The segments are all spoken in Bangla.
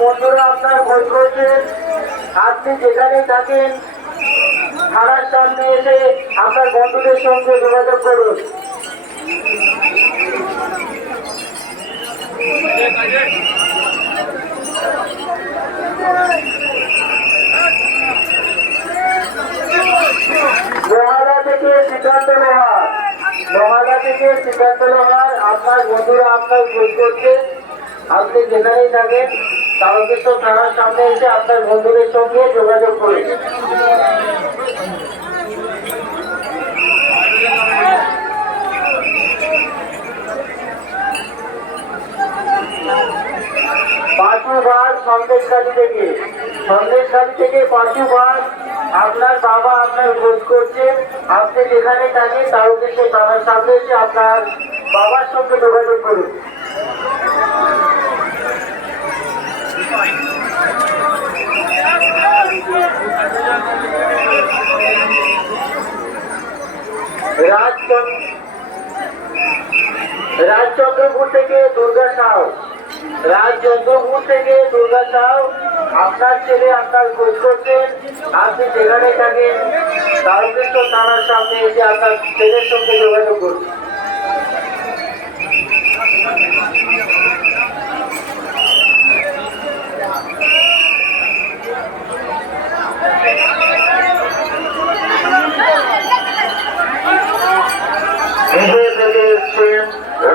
বন্ধুরা আপনার খোঁজ করছেন, আপনি যেখানে থাকেন থানার সামনে এসে আপনার বন্ধুদের সঙ্গে যোগাযোগ করুন। লোহাগা থেকে শ্রীকান্ত লোহার আপনার বন্ধুরা আপনার খোঁজ করছে, আপনি যেখানেই থাকেন তারকেশ্বর থানার সামনে এসে আপনার বন্ধুদের সঙ্গে যোগাযোগ করুন। পাঁচু ভার সন্দেশখালী থেকে পাঁচু ভার আপনার বাবা আপনার খোঁজ করছে, আপনি যেখানে থাকেন তারকেশ্বর থানার সামনে এসে আপনার বাবার সঙ্গে যোগাযোগ করুন। রাজচন্দ্রপুর থেকে দুর্গা সাউ আপনার ছেলে আপনার খোঁজ করছেন, আপনি যেখানে থাকেন তারকেশ্বর থানার সামনে এসে আপনার ছেলের সঙ্গে যোগাযোগ করুন।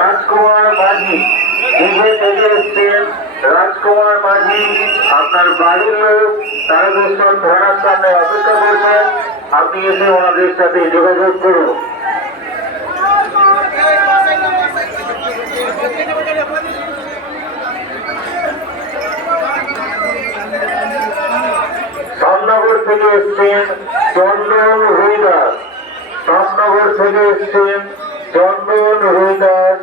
রাজকুমার মাঝি আপনার বাড়ির লোক তারকেশ্বর থানার সামনে অপেক্ষা করছেন, আপনি এসে ওনাদের সাথে যোগাযোগ করুন। শ্যামনগর থেকে এসছেন চন্দন রুইদাস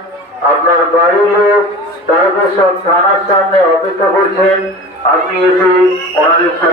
আপনার বাড়ির লোক তারকেশ্বর থানার সামনে অপেক্ষা করছেন, আপনি এসে ওনাদের সাথে